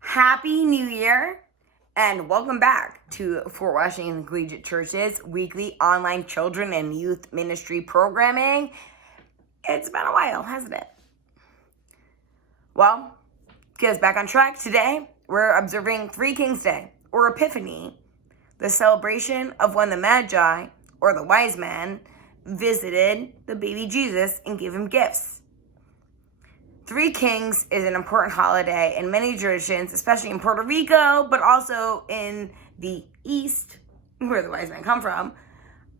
Happy New Year and welcome back to Fort Washington Collegiate Church's weekly online children and youth ministry programming. It's been a while, hasn't it? Well, get us back on track. Today, we're observing Three Kings Day, or Epiphany, the celebration of when the Magi, or the wise men, visited the baby Jesus and gave him gifts. Three Kings is an important holiday in many traditions, especially in Puerto Rico, but also in the East, where the wise men come from,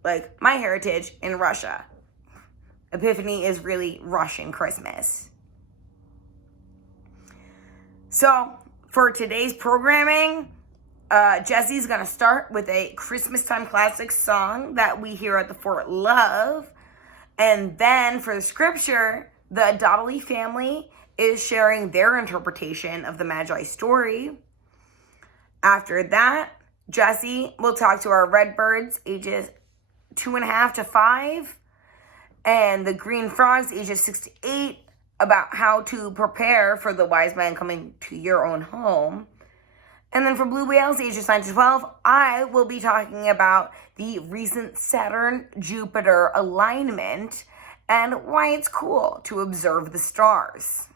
like my heritage in Russia. Epiphany is really Russian Christmas. So, for today's programming, Jesse's going to start with a Christmas time classic song that we hear at the Fort Love. And then for the scripture, the Donnelly family is sharing their interpretation of the Magi story. After that, Jesse will talk to our RedBirds ages 2.5 to 5 and the Green Frogs ages 6 to 8 about how to prepare for the wise men coming to your own home. And then for Blue Whales ages 9 to 12, I will be talking about the recent Saturn-Jupiter alignment and why it's cool to observe the stars.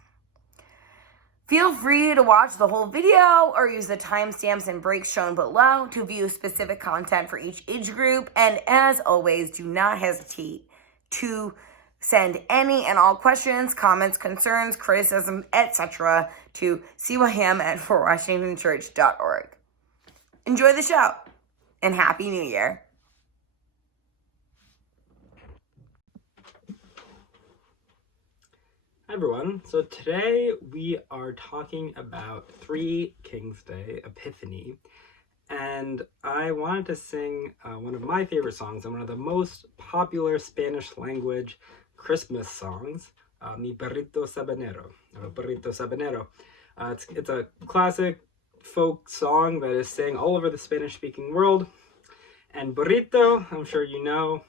Feel free to watch the whole video or use the timestamps and breaks shown below to view specific content for each age group. And as always, do not hesitate to send any and all questions, comments, concerns, criticism, etc. to CYM@fortwashingtonchurch.org. Enjoy the show and Happy New Year. Hi everyone, so today we are talking about Three Kings Day, Epiphany, and I wanted to sing one of my favorite songs and one of the most popular Spanish language Christmas songs, Mi Burrito Sabanero, or Burrito Sabanero. It's a classic folk song that is sang all over the Spanish-speaking world, and burrito, I'm sure you know,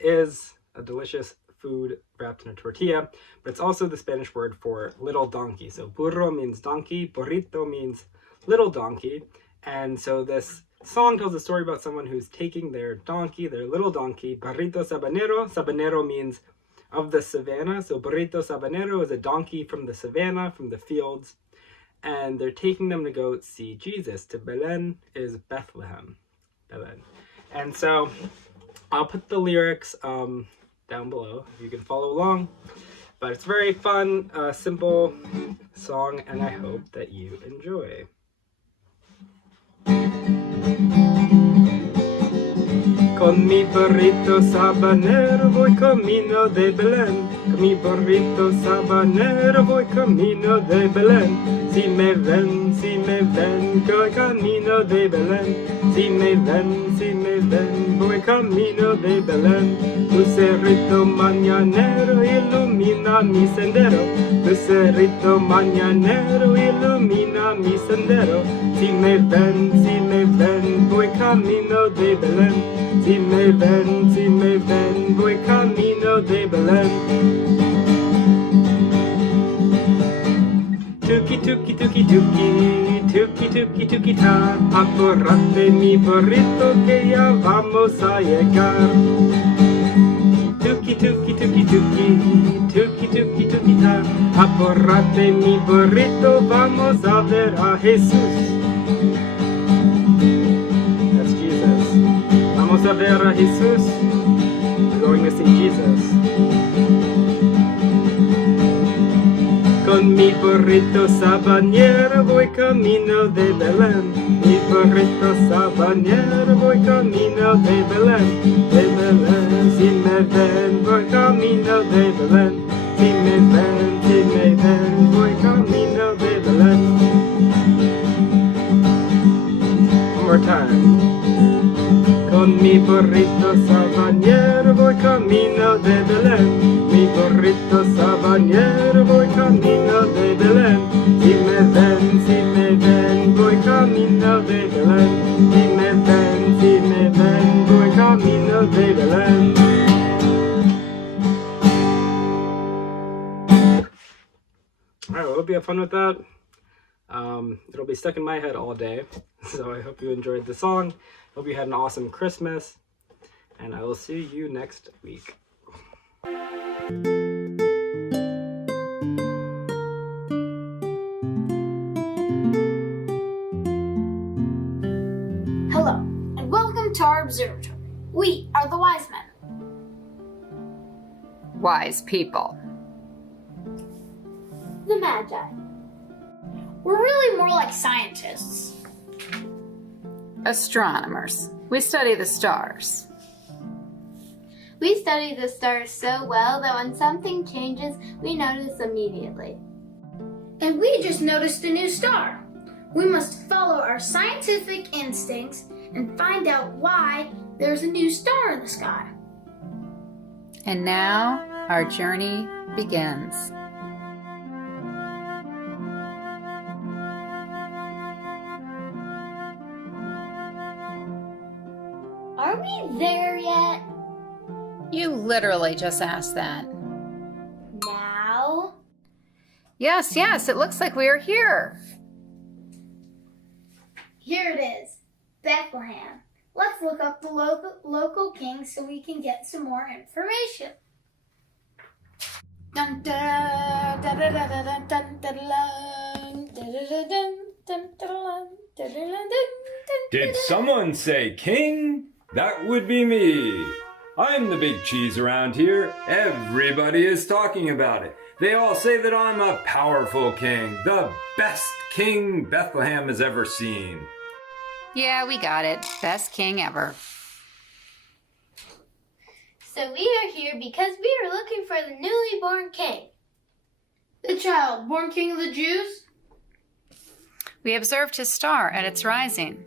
is a delicious food wrapped in a tortilla, but it's also the Spanish word for little donkey. So burro means donkey, burrito means little donkey, and so this song tells a story about someone who's taking their donkey, their little donkey, burrito sabanero. Sabanero means of the savannah, so burrito sabanero is a donkey from the savannah, from the fields, and they're taking them to go see Jesus. To Belen is Bethlehem, Belen. And so I'll put the lyrics down below if you can follow along, but it's very fun, simple song, and I hope that you enjoy. Con mi burrito sabanero voy camino de Belén. Con mi burrito sabanero voy camino de Belén. Si me ven, voy camino de Belén. Si me ven, voy camino de Belén. Lucerito mañanero ilumina mi sendero. Lucerito mañanero ilumina mi sendero. Si me ven, voy camino de Belén. Si me ven, voy camino de Belén. Tuki, tuki, tuki, tuki, tuki, tuki, tuki, ta. Apórrate mi burrito que ya vamos a llegar. Tuki, tuki, tuki, tuki, tuki, tuki, tuki, ta. Apórrate mi burrito, vamos a ver a Jesús. Vamos a ver a Jesús. We're going to see Jesus. Con mi burrito sabanero voy camino de Belén. Mi burrito sabanero voy camino de Belén. De Belén, si me ven, voy camino de Belén. Si me ven, voy camino de Belén. One more time. Con mi burrito sabanero voy camino de Belén. Mi burrito sabanero voy camino de Belén. Si me ven, voy camino de Belén. Si me ven, voy camino de Belén. you have fun with that. It'll be stuck in my head all day. So I hope you enjoyed the song. Hope you had an awesome Christmas. And I will see you next week. Hello, and welcome to our observatory. We are the wise men. Wise people. The Magi. We're really more like scientists. Astronomers. We study the stars. We study the stars so well that when something changes, we notice immediately. And we just noticed a new star. We must follow our scientific instincts and find out why there's a new star in the sky. And now our journey begins. Are we there yet? You literally just asked that. Now? Yes, it looks like we are here. Here it is, Bethlehem. Let's look up the local king so we can get some more information. Dun, da, da, da, da, da, dun, dun, da, da, da, da, dun, dun, da, da, da, da, dun, dun, Did someone say king? That would be me. I'm the big cheese around here. Everybody is talking about it. They all say that I'm a powerful king, the best king Bethlehem has ever seen. Yeah, we got it. Best king ever. So we are here because we are looking for the newly born king. The child, born king of the Jews? We observed his star at its rising.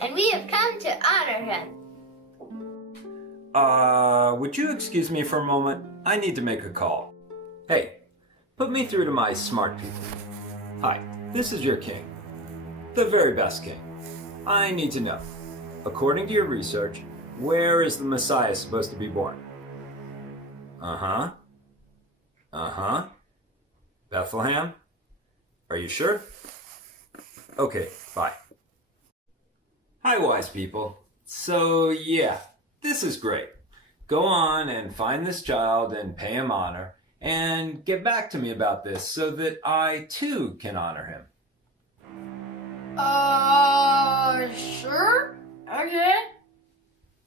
And we have come to honor him. Would you excuse me for a moment? I need to make a call. Hey, put me through to my smart people. Hi, this is your king. The very best king. I need to know, according to your research, where is the Messiah supposed to be born? Uh-huh. Bethlehem? Are you sure? Okay, bye. Hi, wise people. So, yeah, this is great. Go on and find this child and pay him honor, and get back to me about this so that I, too, can honor him. Sure. Okay.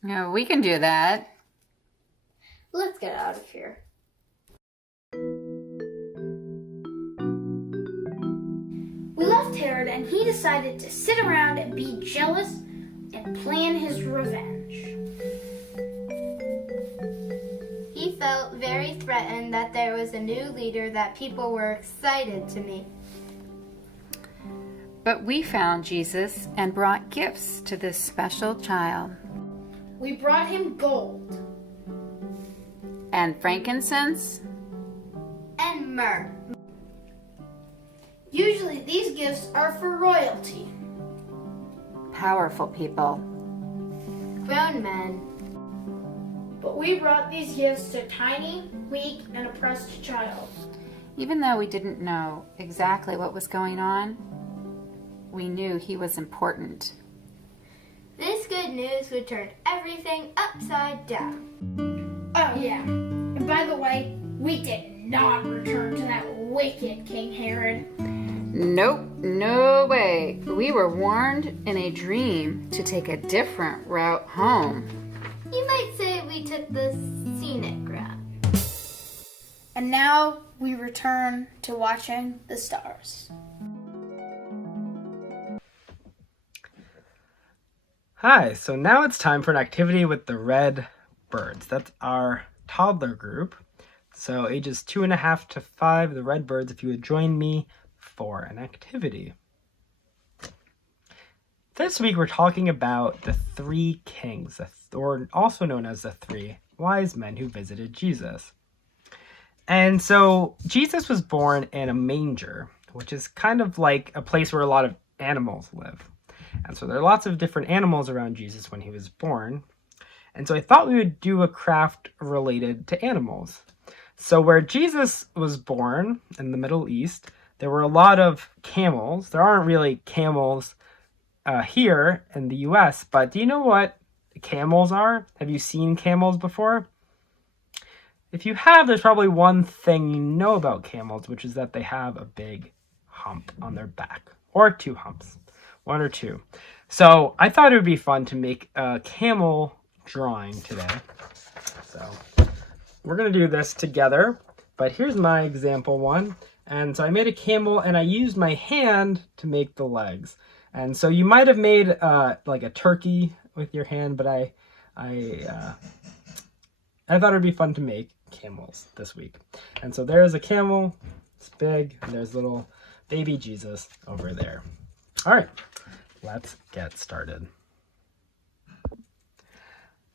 No, we can do that. Let's get out of here. We left Herod and he decided to sit around and be jealous and plan his revenge. He felt very threatened that there was a new leader that people were excited to meet. But we found Jesus and brought gifts to this special child. We brought him gold. And frankincense? And myrrh. Usually these gifts are for royalty. Powerful people. Grown men. But we brought these gifts to tiny, weak, and oppressed child. Even though we didn't know exactly what was going on, we knew he was important. This good news would turn everything upside down. Oh yeah, and by the way, we did not return to that wicked King Herod. Nope, no way. We were warned in a dream to take a different route home. You might say we took the scenic route. And now we return to watching the stars. Hi, so now it's time for an activity with the RedBirds. That's our toddler group. So ages 2.5 to 5, the RedBirds, if you would join me for an activity. This week we're talking about the three kings, or also known as the three wise men who visited Jesus. And so Jesus was born in a manger, which is kind of like a place where a lot of animals live. And so there are lots of different animals around Jesus when he was born. And so I thought we would do a craft related to animals. So where Jesus was born in the Middle East, there were a lot of camels. There aren't really camels here in the US, but do you know what camels are? Have you seen camels before? If you have, there's probably one thing you know about camels, which is that they have a big hump on their back, or 2 humps, 1 or 2. So I thought it would be fun to make a camel drawing today. So we're gonna do this together, but here's my example one. And so I made a camel and I used my hand to make the legs. And so you might have made like a turkey with your hand, but I thought it'd be fun to make camels this week. And so there's a camel, it's big, and there's little baby Jesus over there. All right, let's get started.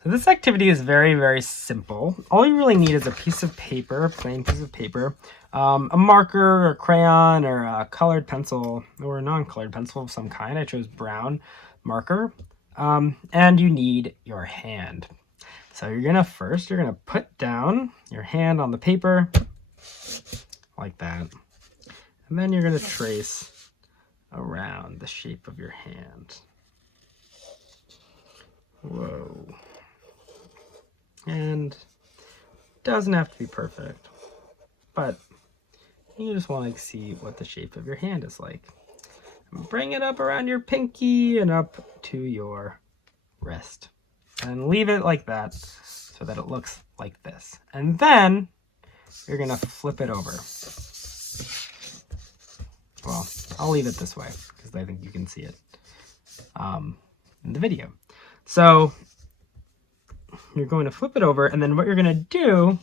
So this activity is very, very simple. All you really need is a piece of paper, a plain piece of paper, a marker or crayon or a colored pencil or a non-colored pencil of some kind. I chose brown marker. And you need your hand. So you're gonna put down your hand on the paper like that. And then you're gonna trace around the shape of your hand. Whoa. And it doesn't have to be perfect, but you just want to see what the shape of your hand is like. Bring it up around your pinky and up to your wrist. And leave it like that so that it looks like this. And then you're going to flip it over. Well, I'll leave it this way because I think you can see it in the video. So you're going to flip it over, and then what you're going to do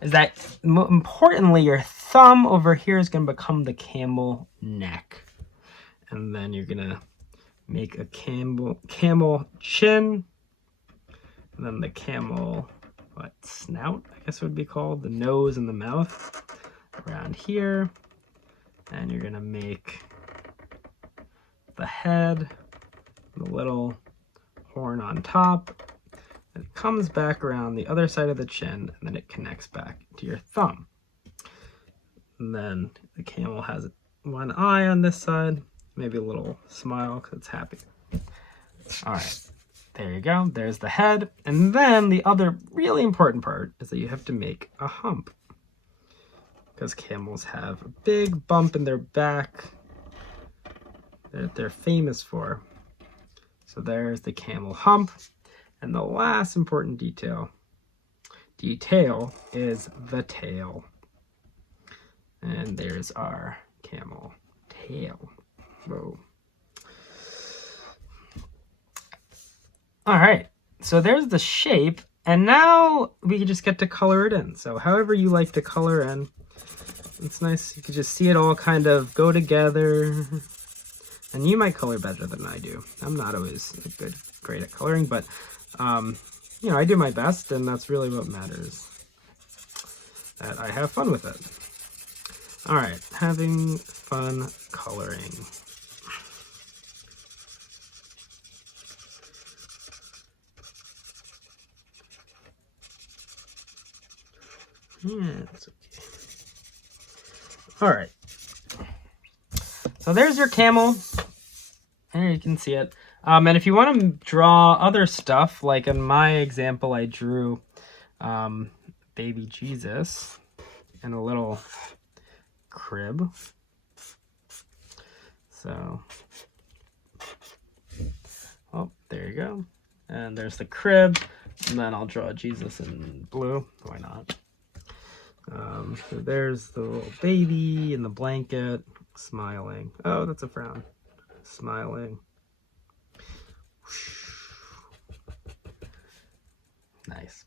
is that, importantly, your thumb over here is going to become the camel neck. And then you're going to make a camel chin, and then the camel snout, I guess would be called, the nose and the mouth around here. And you're going to make the head, the little horn on top. And it comes back around the other side of the chin, and then it connects back to your thumb. And then the camel has one eye on this side, maybe a little smile because it's happy. All right, there you go. There's the head. And then the other really important part is that you have to make a hump, because camels have a big bump in their back that they're famous for. So there's the camel hump. And the last important detail is the tail. And there's our camel tail. Whoa. All right, so there's the shape, and now we just get to color it in. So however you like to color in, it's nice. You can just see it all kind of go together. And you might color better than I do. I'm not always great at coloring, but you know, I do my best, and that's really what matters. That I have fun with it. All right, having fun coloring. Yeah, it's okay. All right. So there's your camel. There you can see it. And if you want to draw other stuff, like in my example, I drew baby Jesus in a little crib. So, oh, there you go. And there's the crib. And then I'll draw Jesus in blue. Why not? So there's the little baby in the blanket, smiling. Oh, that's a frown. Smiling. Nice.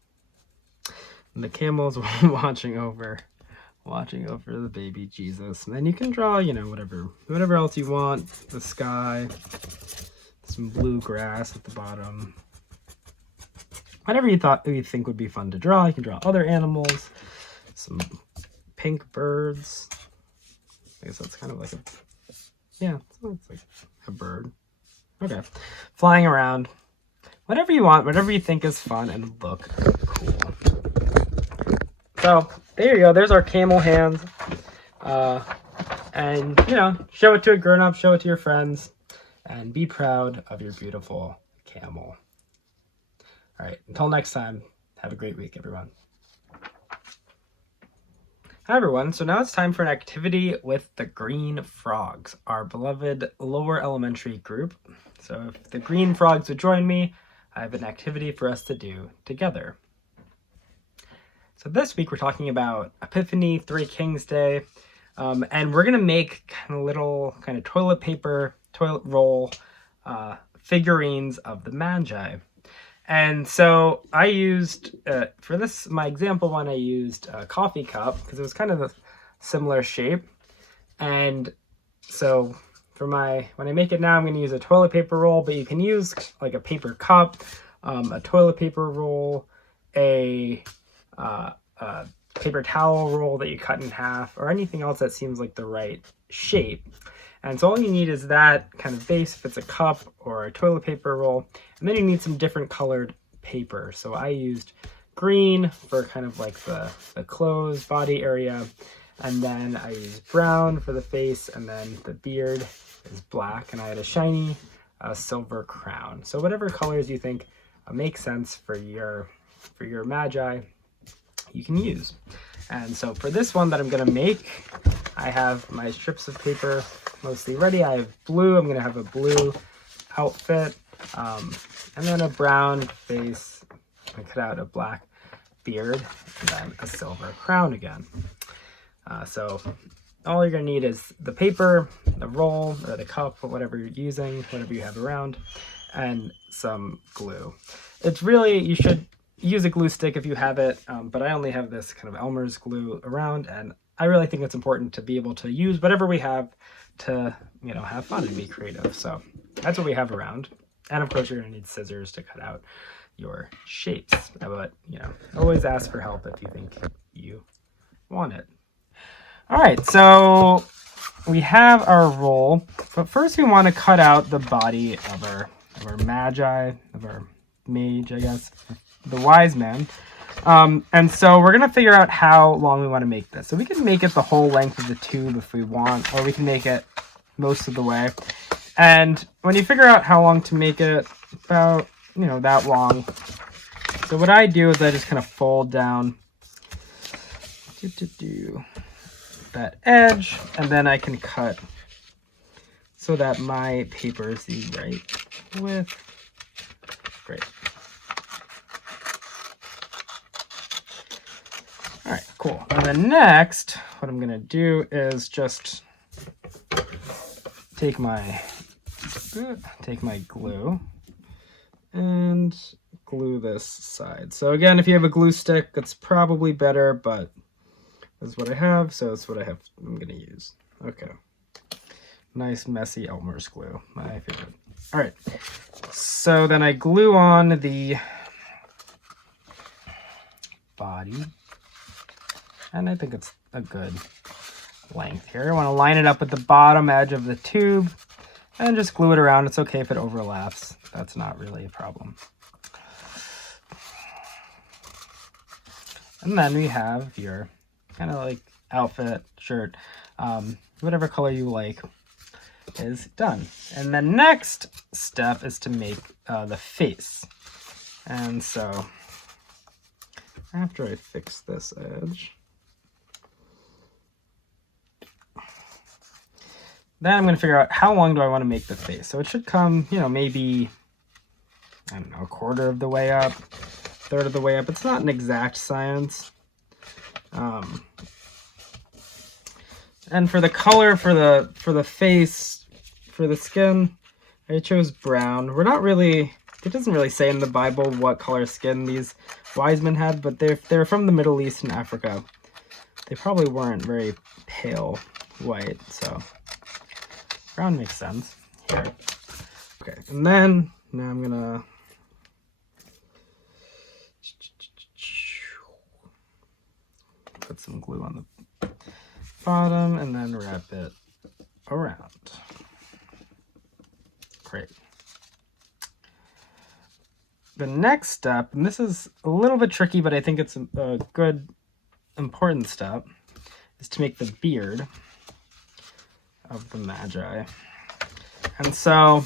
And the camel's watching over the baby Jesus. And then you can draw, you know, whatever else you want. The sky, some blue grass at the bottom. Whatever you think would be fun to draw. You can draw other animals, some pink birds. I guess that's kind of like it's like a bird. Okay, flying around. Whatever you want, whatever you think is fun and look cool. So there you go. There's our camel hands. And, you know, show it to a grown-up, show it to your friends, and be proud of your beautiful camel. All right, until next time, have a great week, everyone. Hi, everyone. So now it's time for an activity with the Green Frogs, our beloved lower elementary group. So if the Green Frogs would join me, I have an activity for us to do together. So this week we're talking about Epiphany, Three Kings Day, and we're going to make kind of little kind of toilet paper, toilet roll figurines of the Magi. And so I used, for this, my example one, I used a coffee cup because it was kind of a similar shape. And so for when I make it now, I'm going to use a toilet paper roll, but you can use like a paper cup, a toilet paper roll, a paper towel roll that you cut in half, or anything else that seems like the right shape. And so all you need is that kind of base, if it's a cup or a toilet paper roll, and then you need some different colored paper. So I used green for kind of like the clothes, body area, and then I used brown for the face, and then the beard is black, and I had a shiny silver crown. So whatever colors you think make sense for your Magi, you can use. And so for this one that I'm going to make, I have my strips of paper mostly ready. I have blue. I'm going to have a blue outfit, and then a brown face. I cut out a black beard, and then a silver crown again. So all you're going to need is the paper, the roll, or the cup, or whatever you're using, whatever you have around, and some glue. It's really, you should use a glue stick if you have it, but I only have this kind of Elmer's glue around, and I really think it's important to be able to use whatever we have to, you know, have fun and be creative. So that's what we have around. And of course, you're going to need scissors to cut out your shapes. But, you know, always ask for help if you think you want it. All right, so we have our roll, but first we want to cut out the body of our Magi, of our mage, I guess, the wise man. And so we're going to figure out how long we want to make this. So we can make it the whole length of the tube if we want, or we can make it most of the way. And when you figure out how long to make it, about, you know, that long. So what I do is I just kind of fold down that edge, and then I can cut so that my paper is the right width. Great. All right, cool. And then next, what I'm gonna do is just take my glue and glue this side. So again, if you have a glue stick, it's probably better, but this is what I have, so it's what I'm gonna use. Okay. Nice messy Elmer's glue, my favorite. All right, so then I glue on the body, and I think it's a good length here. I want to line it up with the bottom edge of the tube and just glue it around. It's okay if it overlaps. That's not really a problem. And then we have your kind of like outfit, shirt, whatever color you like is done. And the next step is to make the face. And so after I fix this edge, then I'm going to figure out how long do I want to make the face. So it should come, you know, maybe, I don't know, a quarter of the way up, third of the way up. It's not an exact science. And for the color for the face, for the skin, I chose brown. We're not really, it doesn't really say in the Bible what color skin these wise men had, but they're from the Middle East and Africa. They probably weren't very pale white, so brown makes sense here. Okay, and then now I'm gonna put some glue on the bottom and then wrap it around. Great. The next step, and this is a little bit tricky, but I think it's a good, important step, is to make the beard. of the Magi. And so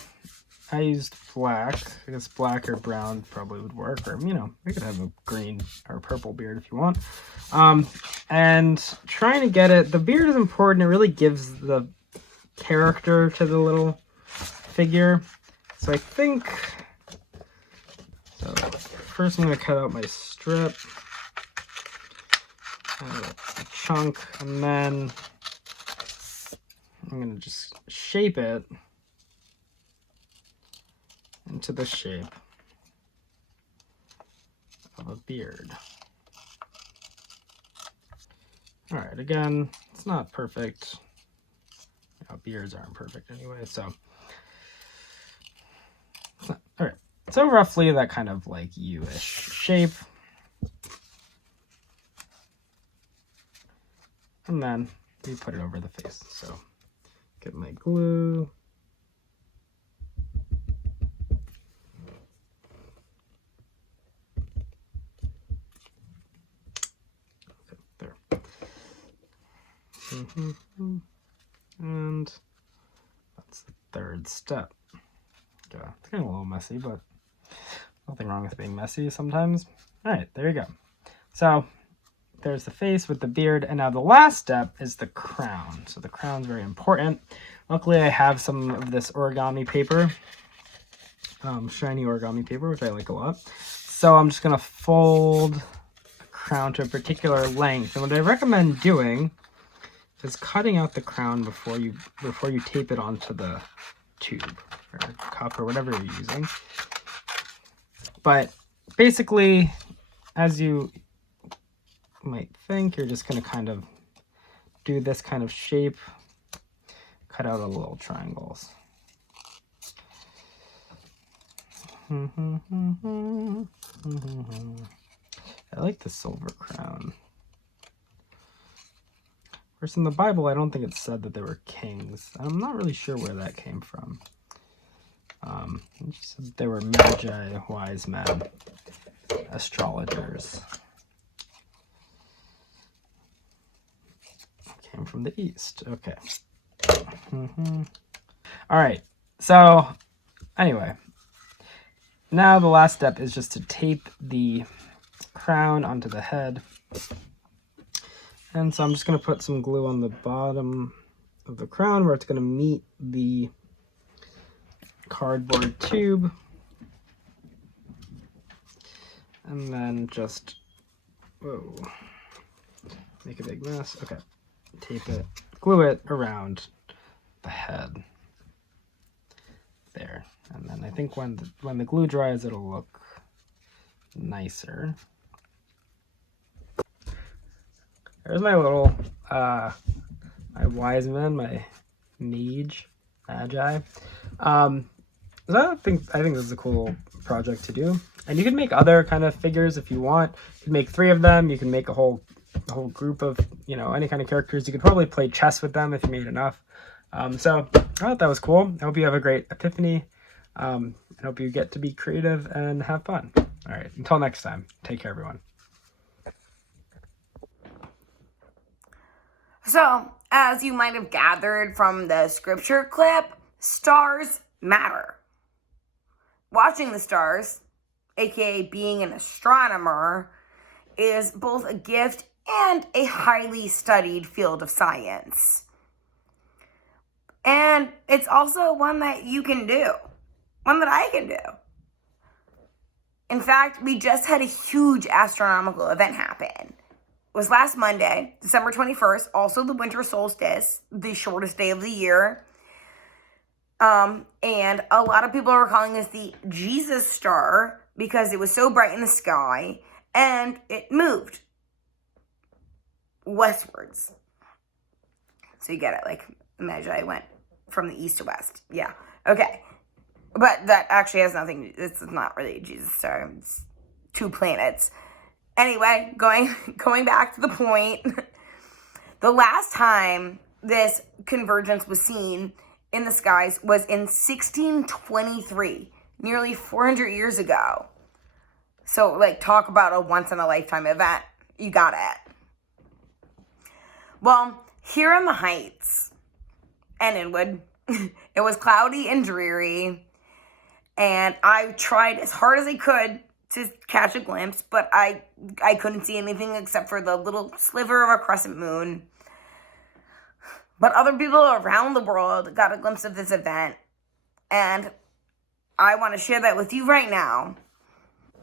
I used black. I guess black or brown probably would work, or we could have a green or purple beard if you want. And trying to get it, the beard is important. It really gives the character to the little figure. So I think, so first I'm going to cut out my strip, a chunk, and then I'm going to just shape it into the shape of a beard. All right, again, it's not perfect. Beards aren't perfect anyway, so. All right, so roughly that kind of like U-ish shape. And then we put it over the face. So get my glue. Okay, there. And that's the third step. Yeah, it's getting a little messy, but nothing wrong with being messy sometimes. All right, there you go. So there's the face with the beard, and now the last step is the crown. So the crown's very important. Luckily, I have some of this origami paper, shiny origami paper, which I like a lot. So I'm just gonna fold the crown to a particular length, and what I recommend doing is cutting out the crown before you tape it onto the tube or cup or whatever you're using. But basically, as you might think, you're just going to kind of do this kind of shape, cut out the little triangles. I like the silver crown. Of course, in the Bible, I don't think it said that they were kings. I'm not really sure where that came from. It just said they were Magi, wise men, astrologers. Came from the east. Okay. All right. So, anyway, now the last step is just to tape the crown onto the head. And so I'm just going to put some glue on the bottom of the crown where it's going to meet the cardboard tube. And then just, whoa, make a big mess. Okay, tape it, glue it around the head. There. And then I think when the glue dries, it'll look nicer. There's my little, my wise men, my Magi. So I think this is a cool project to do. And you can make other kind of figures if you want. You can make 3 of them. You can make a whole group of, any kind of characters. You could probably play chess with them if you made enough. So I thought that was cool. I hope you have a great Epiphany. I hope you get to be creative and have fun. All right, until next time, take care, everyone. So, as you might have gathered from the scripture clip, stars matter. Watching the stars, aka being an astronomer, is both a gift and a highly studied field of science. And it's also one that you can do, one that I can do. In fact, we just had a huge astronomical event happen. It was last Monday, December 21st, also the winter solstice, the shortest day of the year. And a lot of people are calling this the Jesus star because it was so bright in the sky and it moved westwards. So you get it, like Magi went from the east to west. Yeah, okay. But that actually has nothing, it's not really a Jesus star, it's 2 planets. Anyway, going back to the point, the last time this convergence was seen in the skies was in 1623, nearly 400 years ago. So, talk about a once-in-a-lifetime event. You got it. Well, here in the Heights, and inwood. It was cloudy and dreary, and I tried as hard as I could to catch a glimpse, but I couldn't see anything except for the little sliver of a crescent moon. But other people around the world got a glimpse of this event, and I want to share that with you right now.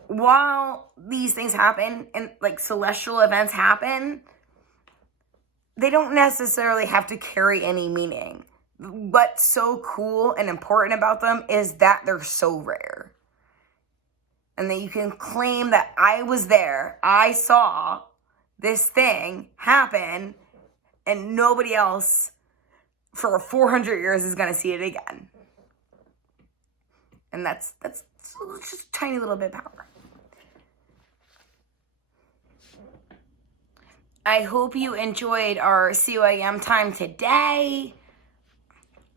While these things happen and like celestial events happen, they don't necessarily have to carry any meaning. What's so cool and important about them is that they're so rare. And that you can claim that I was there, I saw this thing happen, and nobody else for 400 years is going to see it again. And that's just a tiny little bit of power. I hope you enjoyed our CYM time today.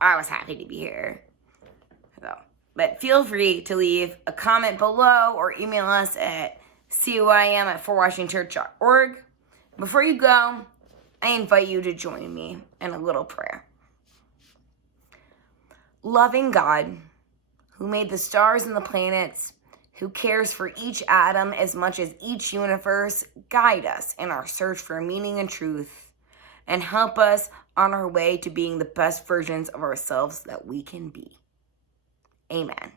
I was happy to be here. But feel free to leave a comment below or email us at CYM@fortwashingtonchurch.org. Before you go, I invite you to join me in a little prayer. Loving God, who made the stars and the planets, who cares for each atom as much as each universe, guide us in our search for meaning and truth, and help us on our way to being the best versions of ourselves that we can be. Amen.